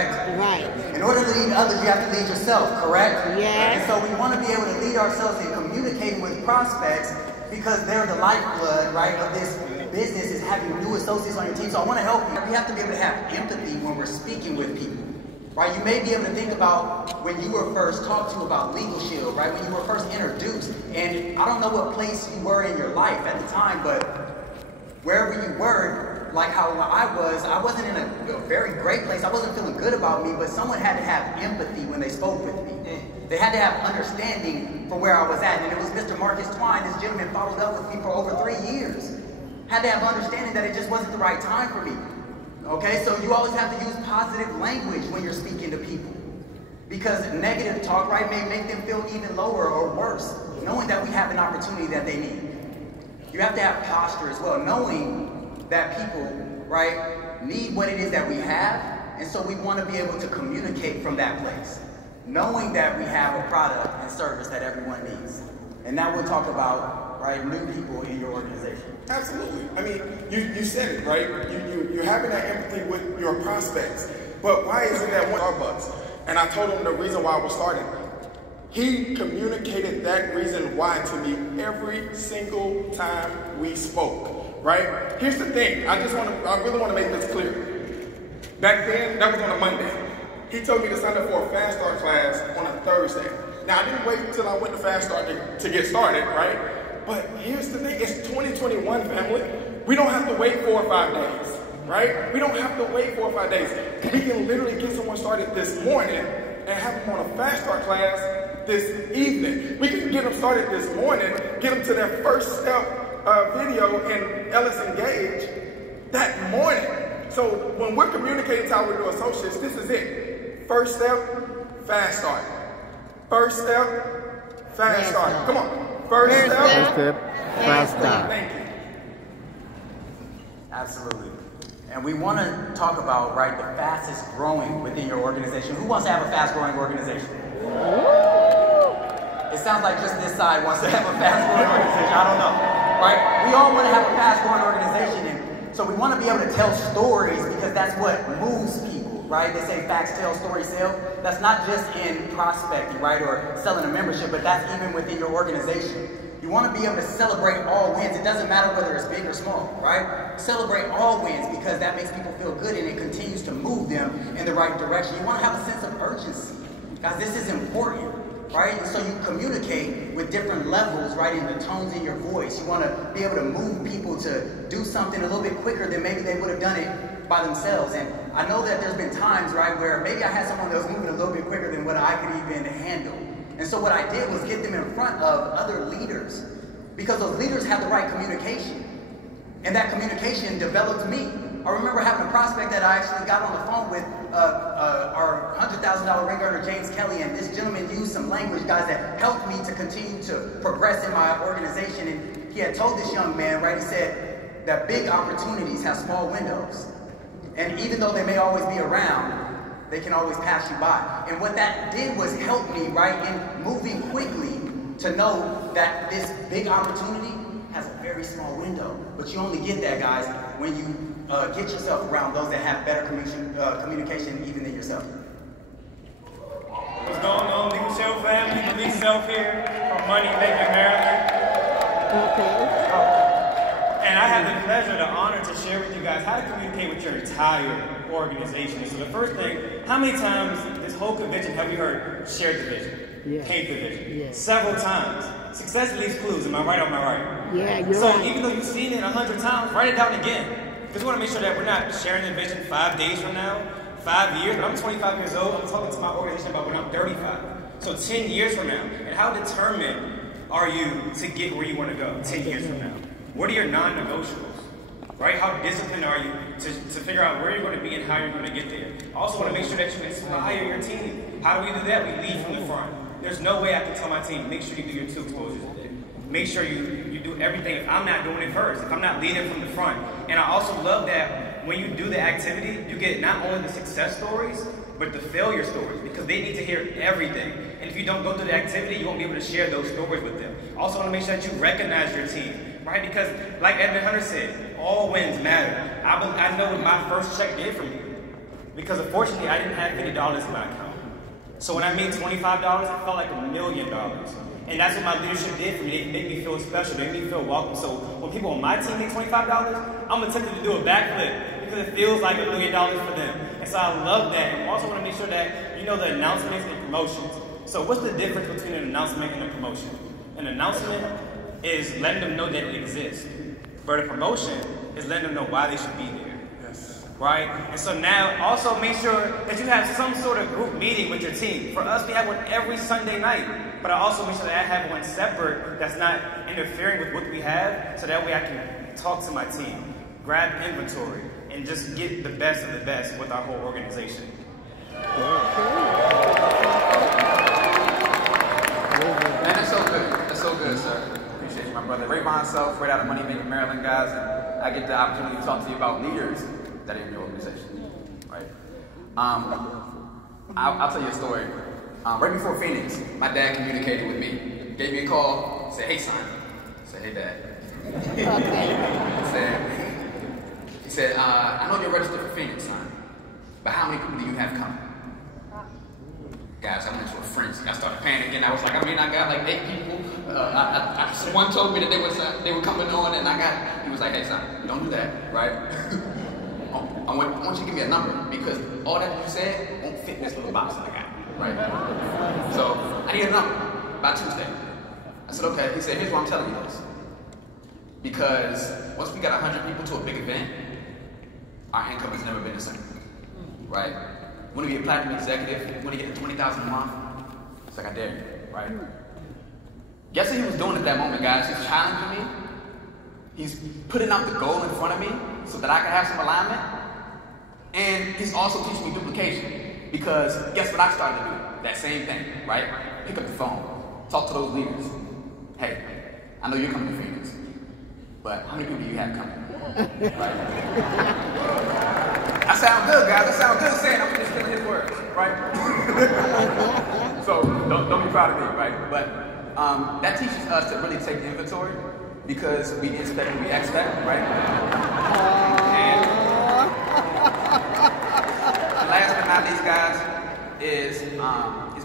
Right. In order to lead others, you have to lead yourself, correct? Yes. And so we want to be able to lead ourselves in communicating with prospects because they're the lifeblood, right, of this business is having new associates on your team. So I want to help you. We have to be able to have empathy when we're speaking with people, right? You may be able to think about when you were first talked to about Legal Shield, right? When you were first introduced. And I don't know what place you were in your life at the time, but wherever you were, like how I wasn't in a very great place. I wasn't feeling good about me, but someone had to have empathy when they spoke with me. They had to have understanding for where I was at. And it was Mr. Marcus Twine, this gentleman followed up with me for over 3 years. Had to have understanding that it just wasn't the right time for me. Okay, so you always have to use positive language when you're speaking to people. Because negative talk, right, may make them feel even lower or worse, knowing that we have an opportunity that they need. You have to have posture as well, knowing that people, right, need what it is that we have, and so we want to be able to communicate from that place, knowing that we have a product and service that everyone needs. And now we'll talk about, right, new people in your organization. Absolutely. I mean, you said it, right? You're having that empathy with your prospects. But why isn't that one Starbucks? And I told him the reason why I was starting. He communicated that reason why to me every single time we spoke. Right? Here's the thing. I really want to make this clear. Back then, that was on a Monday. He told me to sign up for a Fast Start class on a Thursday. Now, I didn't wait until I went to Fast Start to get started, right? But here's the thing. It's 2021, family. We don't have to wait 4 or 5 days, right? We don't have to wait 4 or 5 days. We can literally get someone started this morning and have them on a Fast Start class this evening. We can get them started this morning, get them to their first step video in Ellis Engage that morning. So when we're communicating to our new associates, this is it. First step, Fast Start. First step, Fast Start. Come on. First step, Fast Start. Thank you. Absolutely. And we want to talk about, right, the fastest growing within your organization. Who wants to have a fast growing organization? It sounds like just this side wants to have a fast growing organization. I don't know. Right? We all want to have a fast-growing organization, and so we want to be able to tell stories because that's what moves people, right? They say facts tell, stories sell. That's not just in prospecting, right, or selling a membership, but that's even within your organization. You want to be able to celebrate all wins. It doesn't matter whether it's big or small, right? Celebrate all wins because that makes people feel good and it continues to move them in the right direction. You want to have a sense of urgency. Guys, this is important. Right? And so you communicate with different levels, right, in the tones in your voice. You want to be able to move people to do something a little bit quicker than maybe they would have done it by themselves. And I know that there's been times, right, where maybe I had someone that was moving a little bit quicker than what I could even handle. And so what I did was get them in front of other leaders because those leaders have the right communication. And that communication developed me. I remember having a prospect that I actually got on the phone with our $100,000 ring earner, James Kelly, and this gentleman used some language, guys, that helped me to continue to progress in my organization. And he had told this young man, right, he said that big opportunities have small windows. And even though they may always be around, they can always pass you by. And what that did was help me, right, in moving quickly to know that this big opportunity has a very small window. But you only get that, guys, when you get yourself around those that have better communication even than yourself. What's going on, Legal Shield family? Lee Self here from Money Making Maryland. Okay. And I have the pleasure, the honor to share with you guys how to communicate with your entire organization. So the first thing, how many times this whole convention have you heard shared the vision? Yeah. Paint the vision. Yeah. Several times. Success leaves clues. Am I right or am I right? Yeah, you're so right. even though you've seen it 100 times, write it down again. Because we want to make sure that we're not sharing the vision 5 days from now, 5 years. When I'm 25 years old, I'm talking to my organization about when I'm 35. So 10 years from now. And how determined are you to get where you want to go 10 years from now? What are your non-negotiables? Right? How disciplined are you to figure out where you're going to be and how you're going to get there? I also want to make sure that you inspire your team. How do we do that? We lead from the front. There's no way I can tell my team, make sure you do your 2 exposures a day. Make sure you do everything if I'm not doing it first, if I'm not leading from the front. And I also love that when you do the activity, you get not only the success stories, but the failure stories, because they need to hear everything. And if you don't go through the activity, you won't be able to share those stories with them. Also want to make sure that you recognize your team, right? Because like Edmund Hunter said, all wins matter. I know what my first check did for me. Because unfortunately, I didn't have $50 in my account. So when I made $25, it felt like $1 million. And that's what my leadership did for me. They made me feel special. They made me feel welcome. So when people on my team make $25, I'm tempted to do a backflip because it feels like $1 million for them. And so I love that. And I also want to make sure that you know the announcements and promotions. So what's the difference between an announcement and a promotion? An announcement is letting them know that it exists. But a promotion is letting them know why they should be there. Right? And so now also make sure that you have some sort of group meeting with your team. For us, we have one every Sunday night. But I also make sure that I have one separate that's not interfering with what we have, so that way I can talk to my team, grab inventory, and just get the best of the best with our whole organization. Man, that's so good. That's so good, sir. Appreciate you, my brother. Rayvon Self, right out of Money Making Maryland, guys. And I get the opportunity to talk to you about leaders that are in your organization, right? I'll tell you a story. Right before Phoenix, my dad communicated with me, gave me a call, said, "Hey, son." I said, "Hey, Dad." He said, "I know you're registered for Phoenix, son, but how many people do you have coming?" Guys, I went into a frenzy. I started panicking. I was like, I got like 8 people. Someone told me that they were coming on, and he was like, "Hey, son, don't do that, right?" I want you to give me a number, because all that you said won't fit this little box that I got, right? So I need a number by Tuesday. I said, okay. He said, here's why I'm telling you this. Because once we got 100 people to a big event, our income has never been the same, right? Want to be a platinum executive, want to get to $20,000 a month? It's like, I dare you, right? Guess what he was doing at that moment, guys? He's challenging me. He's putting out the goal in front of me so that I can have some alignment. And he's also teaching me duplication. Because guess what I started to do? That same thing, right? Pick up the phone. Talk to those leaders. Hey, I know you're coming to Phoenix, but how many people do you have coming? Right? I sound good, guys. I sound good saying I'm just stealing his words, right? So don't be proud of me, right? But that teaches us to really take inventory, because we inspect what we expect, right? And last but not least, guys, is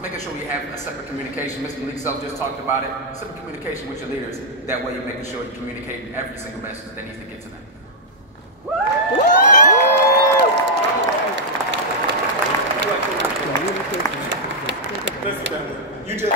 making sure we have a separate communication. Mr. Malik Self just talked about it. Separate communication with your leaders. That way you're making sure you communicate every single message that needs to get to them. Listen, you just...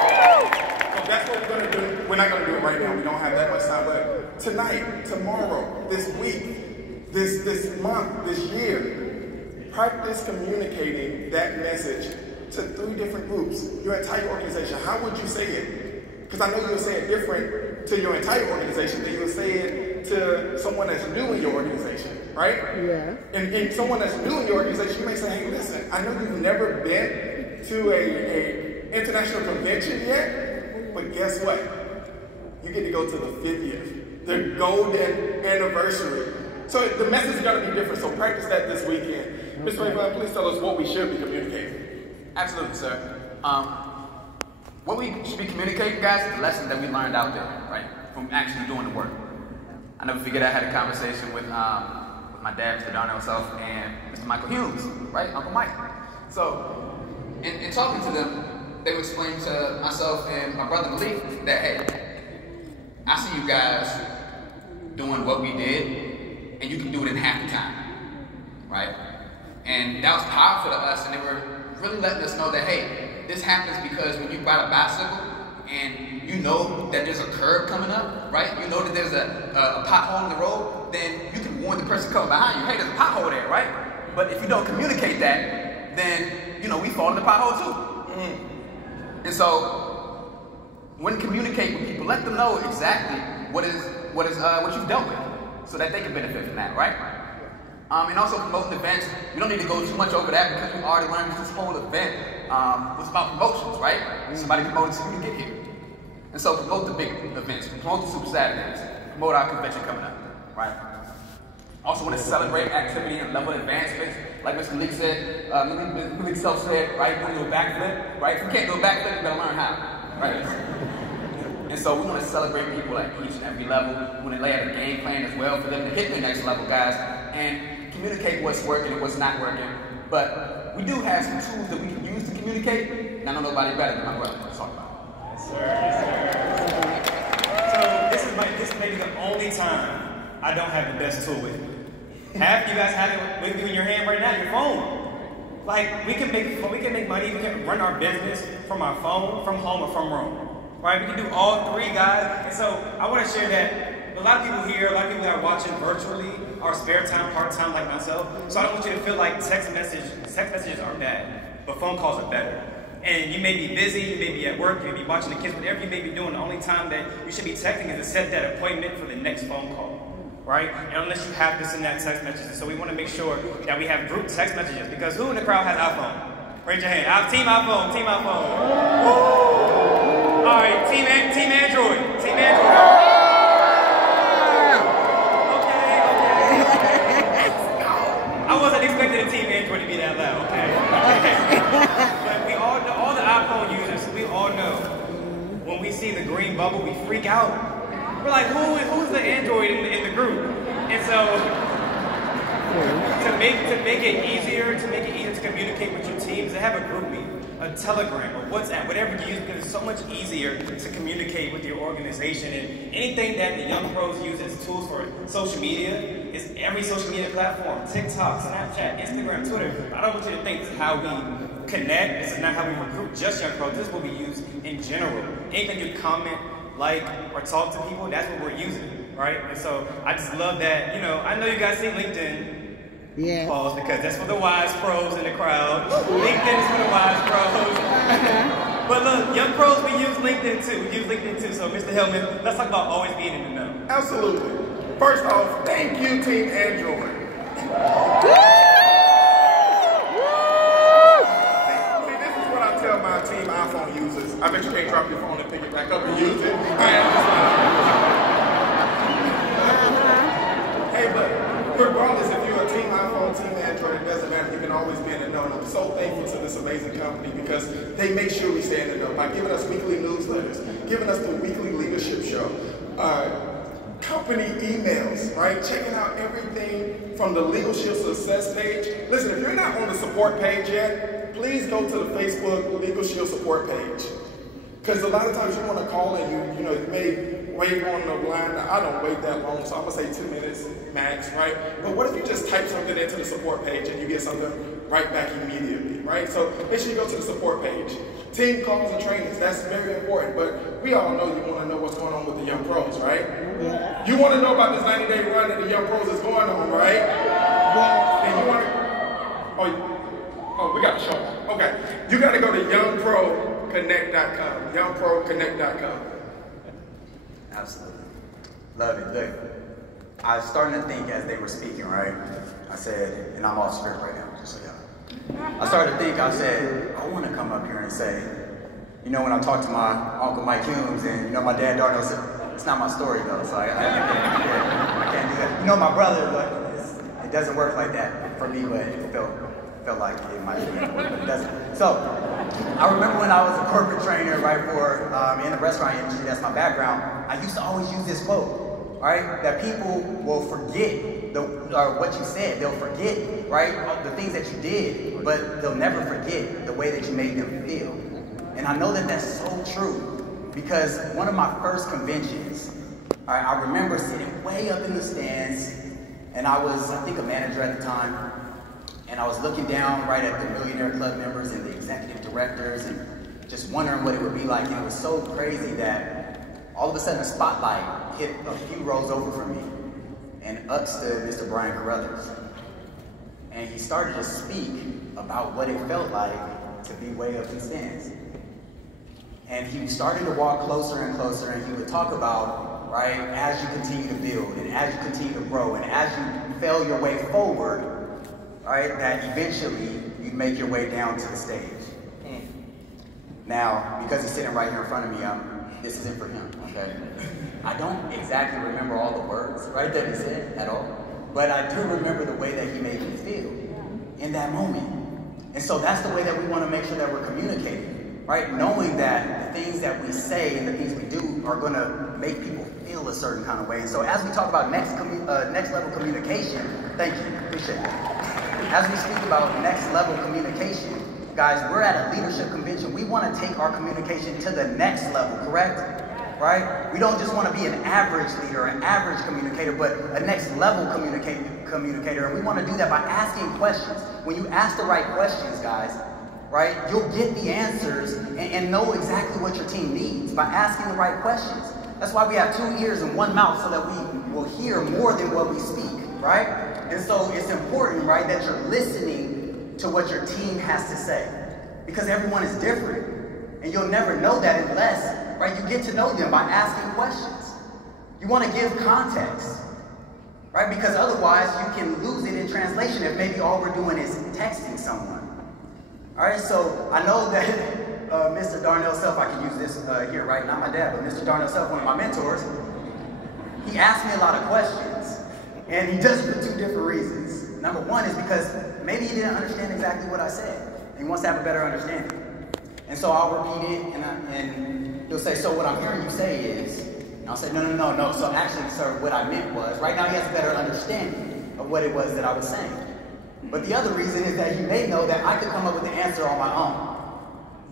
That's what we're going to do. We're not going to do it right now. We don't have that much time. But tonight, tomorrow, this week, this month, this year, practice communicating that message to 3 different groups, your entire organization. How would you say it? Because I know you'll say it different to your entire organization than you'll say it to someone that's new in your organization, right? Yeah. And someone that's new in your organization, you may say, hey, listen, I know you've never been to a international convention yet, but guess what? You get to go to the 50th, the golden anniversary. So the message is going to be different, so practice that this weekend. Mr. Rayvon, please tell us what we should be communicating. Absolutely, sir. What we should be communicating, guys, is the lesson that we learned out there, right? From actually doing the work. I never forget I had a conversation with my dad, Mr. Darnell Self, and Mr. Michael Hughes, right? Uncle Mike. So, in talking to them, they would explain to myself and my brother Malik that, hey, I see you guys doing what we did, and you can do it in half the time, right? And that was powerful to us, and they were really letting us know that, hey, this happens because when you ride a bicycle and you know that there's a curb coming up, right? You know that there's a pothole in the road, then you can warn the person coming behind you, hey, there's a pothole there, right? But if you don't communicate that, then, you know, we fall in the pothole too. Mm-hmm. And so, when communicating with people, let them know exactly what you've dealt with, so that they can benefit from that, right? And also promoting events. We don't need to go too much over that because we already learned this whole event was about promotions, right? Somebody promoted so you can get here. And so promote the big events, promote the Super Saturdays, promote our convention coming up, right? Also want to celebrate activity and level advancements. Like Mr. Malik said, Malik Self said, right, when you do a backflip, right? If you can't do a backflip, you better learn how, right? And so we want to celebrate people at each and every level. We want to lay out a game plan as well for them to hit the next level, guys, and communicate what's working and what's not working. But we do have some tools that we can use to communicate, and I know nobody better than my brother. Let's talk about it. Yes, sir. Yes, sir. So this may be the only time I don't have the best tool with me. Half you guys have it with you in your hand right now, your phone. Like we can make money, we can run our business from our phone, from home, or from Rome. Right? We can do all three, guys. And so I want to share that a lot of people here, a lot of people that are watching virtually are spare time, part-time like myself. So I don't want you to feel like text messages aren't bad, but phone calls are better. And you may be busy, you may be at work, you may be watching the kids, whatever you may be doing, the only time that you should be texting is to set that appointment for the next phone call. Right? And unless you have to send that text messages. So we want to make sure that we have group text messages, because who in the crowd has iPhone? Raise your hand. Team iPhone, team iPhone. Woo! All right, team Android, team Android. Okay. I wasn't expecting a team Android to be that loud, okay? But we all know, all the iPhone users, we all know, when we see the green bubble, we freak out. We're like, who's the Android in the group? And so, to make it easier to communicate with your teams, they have a group meet, a Telegram, or WhatsApp, whatever you use, because it's so much easier to communicate with your organization. And anything that the young pros use as tools for social media is every social media platform: TikTok, Snapchat, Instagram, Twitter. I don't want you to think this is how we connect. This is not how we recruit just young pros. This is what we use in general. Anything you comment, like, or talk to people, that's what we're using, right? And so I just love that, I know you guys see LinkedIn. Yeah. Pause, because that's for the wise pros in the crowd. LinkedIn is for the wise pros. But look, young pros, we use LinkedIn too. So Mr. Hillman, let's talk about always being in the know. Absolutely. First off, thank you, Team Android. See, this is what I tell my Team iPhone users. I bet you can't drop your phone and pick it back up and use it. Hey, but regardless if you're a Team iPhone, Team Android, it doesn't matter. You can always be in the know. And I'm so thankful to this amazing company because they make sure we stay in the know by giving us weekly newsletters, giving us the weekly leadership show, company emails, right? Checking out everything from the Legal Shield Success page. Listen, if you're not on the support page yet, please go to the Facebook Legal Shield support page. Because a lot of times you want to call and you may wait on the line. I don't wait that long, so I'm going to say 2 minutes max, right? But what if you just type something into the support page and you get something right back immediately, right? So make sure you go to the support page. Team calls and trainings, that's very important. But we all know you want to know what's going on with the young pros, right? Yeah. You want to know about this 90-day run that the young pros is going on, right? Yeah. And you want to... Oh, we got to show them. Okay. You got to go to youngproconnect.com. Youngproconnect.com. Absolutely. Love it. Look, I was starting to think as they were speaking, right? I said, and I'm off script right now, just so y'all. I started to think, I said, I want to come up here and say, when I talked to my Uncle Mike Humes, and my dad Darnell said, it's not my story though, so I can't do that. My brother, but it doesn't work like that for me, but it felt like it might be, but it doesn't. So, I remember when I was a corporate trainer, right, in the restaurant industry, that's my background, I used to always use this quote, right, that people will forget what you said. They'll forget, right, the things that you did, but they'll never forget the way that you made them feel. And I know that that's so true, because one of my first conventions, I remember sitting way up in the stands, and I was, I think, a manager at the time, and I was looking down right at the Millionaire Club members and the executive directors and just wondering what it would be like. And it was so crazy that all of a sudden a spotlight hit a few rows over from me, and up stood Mr. Brian Carruthers. And he started to speak about what it felt like to be way up in stands. And he started to walk closer and closer, and he would talk about, right, as you continue to build and as you continue to grow and as you fail your way forward, right, that eventually you'd make your way down to the stage. Now, because he's sitting right here in front of me, this isn't for him, okay? I don't exactly remember all the words, right, that he said at all, but I do remember the way that he made me feel in that moment. And so that's the way that we want to make sure that we're communicating, right? Knowing that the things that we say and the things we do are going to make people feel a certain kind of way. And so as we talk about next level communication, thank you, appreciate that. as we speak about next level communication, guys, we're at a leadership convention. We want to take our communication to the next level, correct? Right? We don't just want to be an average leader, an average communicator, but a next level communicator. And we want to do that by asking questions. When you ask the right questions, guys, right, you'll get the answers and know exactly what your team needs by asking the right questions. That's why we have 2 ears and 1 mouth, so that we will hear more than what we speak, right? And so it's important, right, that you're listening to what your team has to say, because everyone is different. And you'll never know that unless, right, you get to know them by asking questions. You want to give context, right? Because otherwise you can lose it in translation if maybe all we're doing is texting someone. All right, so I know that Mr. Darnell Self, I can use this here, right? Not my dad, but Mr. Darnell Self, one of my mentors, he asked me a lot of questions. And he does it for 2 different reasons. Number one is because maybe he didn't understand exactly what I said. He wants to have a better understanding. And so I'll repeat it, and he'll say, so what I'm hearing you say is, and I'll say, no. So actually, sir, what I meant was, right now he has a better understanding of what it was that I was saying. But the other reason is that he may know that I could come up with the answer on my own.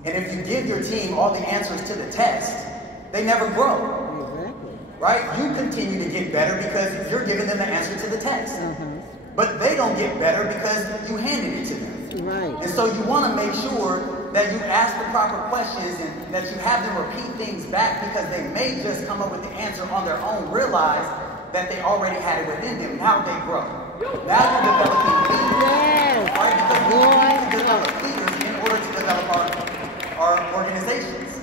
And if you give your team all the answers to the test, they never grow. Exactly. Right? You continue to get better because you're giving them the answer to the test. But they don't get better because you handed it to them. Right. And so you want to make sure that you ask the proper questions and that you have them repeat things back, because they may just come up with the answer on their own, realize that they already had it within them. Now they grow. Now you're developing leaders. Yes. Right? Because we need to develop leaders in order to develop our organizations.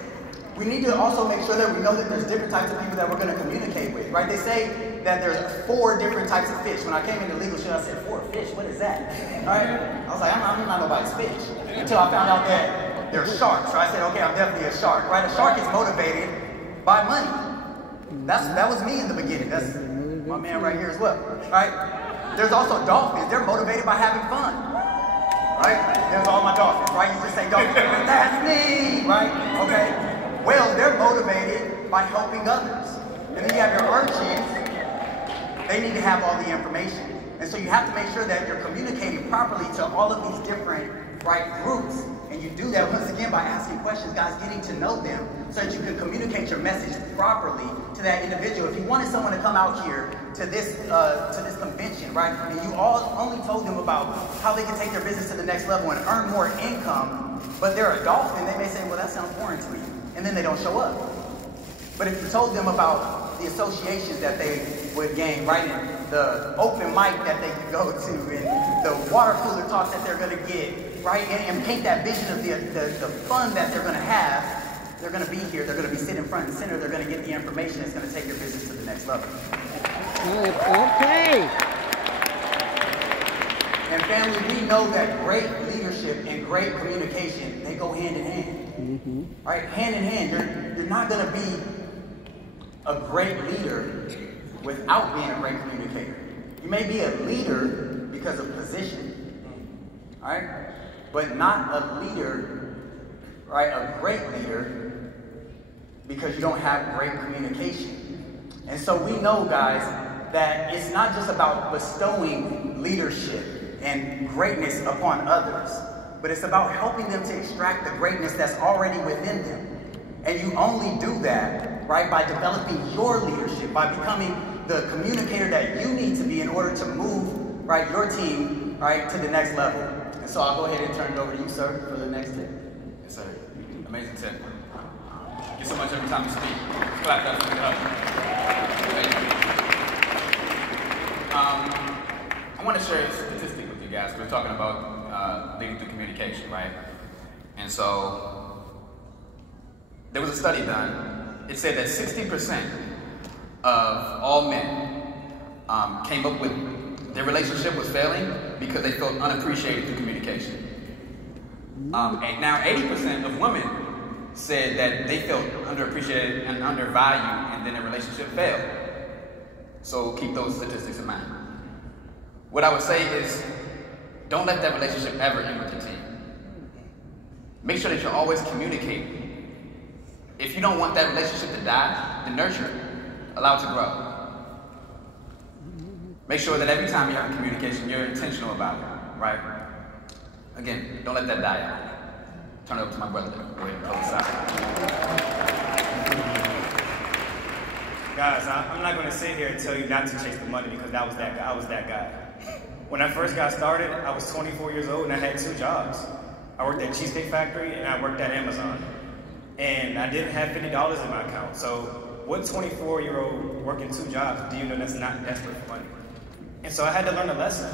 We need to also make sure that we know that there's different types of people that we're going to communicate with, right? They say that there's 4 different types of fish. When I came into leadership, I said, 4 fish? What is that? All right? I was like, I'm not nobody's fish. Until I found out that they're sharks. So I said, okay, I'm definitely a shark, right? A shark is motivated by money. That was me in the beginning. That's my man right here as well, right? There's also dolphins. They're motivated by having fun, right? There's all my dolphins, right? You just say dolphins, that's me, right? Okay. Whales, they're motivated by helping others. And then you have your urchins. They need to have all the information. And so you have to make sure that you're communicating properly to all of these different, right, groups. And you do that, once again, by asking questions, guys, getting to know them, so that you can communicate your message properly to that individual. If you wanted someone to come out here to this convention, right, and you all only told them about how they can take their business to the next level and earn more income, but they're a dolphin, they may say, well, that sounds boring to me. And then they don't show up. But if you told them about the associations that they would gain, right, and the open mic that they could go to, and the water cooler talks that they're going to get, right, and paint that vision of the fun that they're going to have, they're going to be here, they're going to be sitting front and center, they're going to get the information that's going to take your business to the next level. Okay. And family, we know that great leadership and great communication, they go hand in hand. Right? Hand in hand. You're not going to be a great leader without being a great communicator. You may be a leader because of position, all right? But not a leader, right? A great leader because you don't have great communication. And so we know, guys, that it's not just about bestowing leadership and greatness upon others, but it's about helping them to extract the greatness that's already within them. And you only do that, right, by developing your leadership, by becoming the communicator that you need to be in order to move, right, your team, right, to the next level. And so I'll go ahead and turn it over to you, sir, for the next tip. Yes, sir. Amazing tip. Thank you so much every time you speak. Clap that for me up. I want to share a statistic with you guys. We're talking about leading through communication, right? And so there was a study done. It said that 60% of all men came up with their relationship was failing because they felt unappreciated through communication. And now 80% of women said that they felt underappreciated and undervalued, and then their relationship failed. So keep those statistics in mind. What I would say is, don't let that relationship ever end with your team. Make sure that you're always communicating. If you don't want that relationship to die, then nurture it. Allow it to grow. Make sure that every time you have a communication, you're intentional about it. right? Again, don't let that die out. Turn it over to my brother. Go ahead and close this out. Guys, I'm not going to sit here and tell you not to chase the money because I was that guy. When I first got started, I was 24 years old and I had 2 jobs. I worked at Cheesecake Factory and I worked at Amazon. And I didn't have $50 in my account. So what 24-year-old working 2 jobs do you know that's not desperate for money? And so I had to learn a lesson.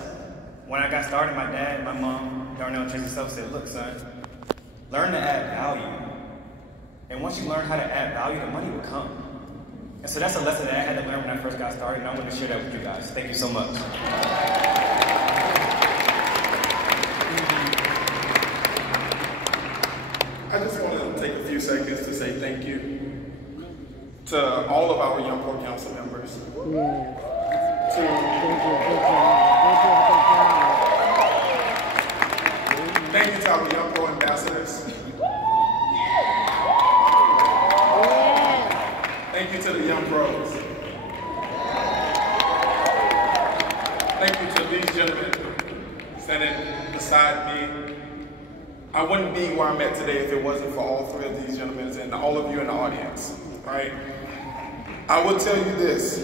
When I got started, my dad, my mom, Darnell and Tracy Self said, look, son, learn to add value. And once you learn how to add value, the money will come. And so that's a lesson that I had to learn when I first got started, and I want to share that with you guys. Thank you so much. I just want to take a few seconds to say thank you to all of our Young Pro Council members. Yes. To thank you to our Young Pro ambassadors. Thank you to the Young Pros. Thank you to these gentlemen standing beside me. I wouldn't be where I'm at today if it wasn't for all 3 of these gentlemen and all of you in the audience, right? I will tell you this.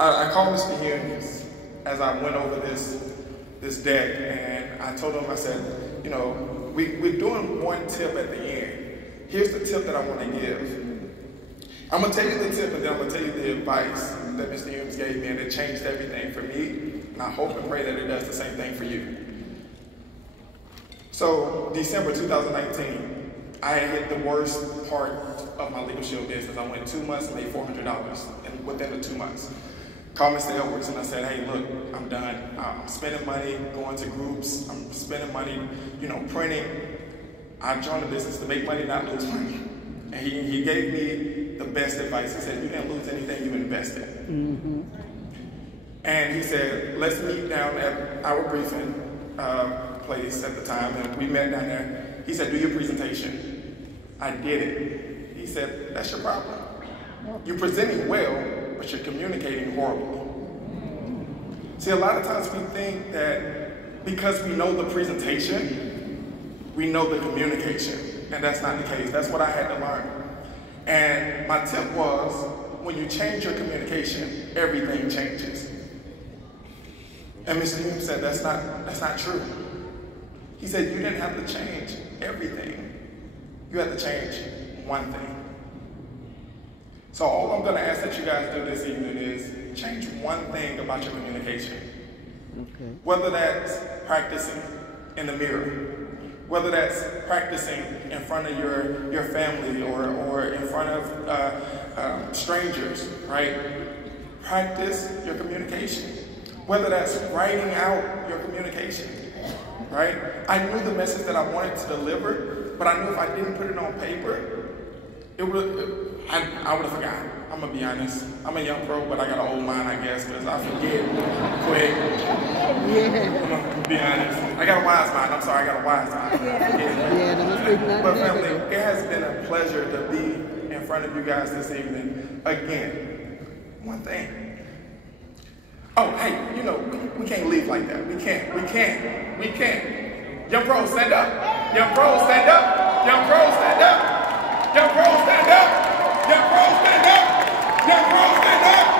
I called Mr. Humes as I went over this deck, and I told him, I said, you know, we're doing one tip at the end. Here's the tip that I want to give. I'm going to tell you the tip, and then I'm going to tell you the advice that Mr. Humes gave me, and it changed everything for me, and I hope and pray that it does the same thing for you. So, December 2019, I had hit the worst part of my Legal Shield business. I went 2 months and made $400 within the 2 months. Called Mr. Edwards and I said, hey, look, I'm done. I'm spending money going to groups. I'm spending money, you know, printing. I joined the business to make money, not lose money. And he gave me the best advice. He said, you didn't lose anything you invested. Mm-hmm. And he said, let's meet down at our briefing place at the time. And we met down there. He said, do your presentation. I did it. He said, that's your problem. You're presenting well, but you're communicating horribly. See, a lot of times we think that because we know the presentation, we know the communication. And that's not the case. That's what I had to learn. And my tip was, when you change your communication, everything changes. And Mr. Hume said, that's not true. He said, you didn't have to change everything. You had to change one thing. So all I'm going to ask that you guys do this evening is change one thing about your communication. Okay. Whether that's practicing in the mirror, whether that's practicing in front of your family or in front of strangers, right? Practice your communication. Whether that's writing out your communication, right? I knew the message that I wanted to deliver, but I knew if I didn't put it on paper, I would have forgotten. I'm going to be honest. I'm a young pro, but I got an old mind, I guess, because I forget quick. I'm going to be honest. I got a wise mind. I'm sorry, I got a wise mind. But family, it has been a pleasure to be in front of you guys this evening. Again, one thing. Oh, hey, you know, we can't leave like that. We can't. Young pros, stand up. Young pros, stand up. Young pros, stand up. Young pros, stand up. Young pros, stand up. Young pros, stand up.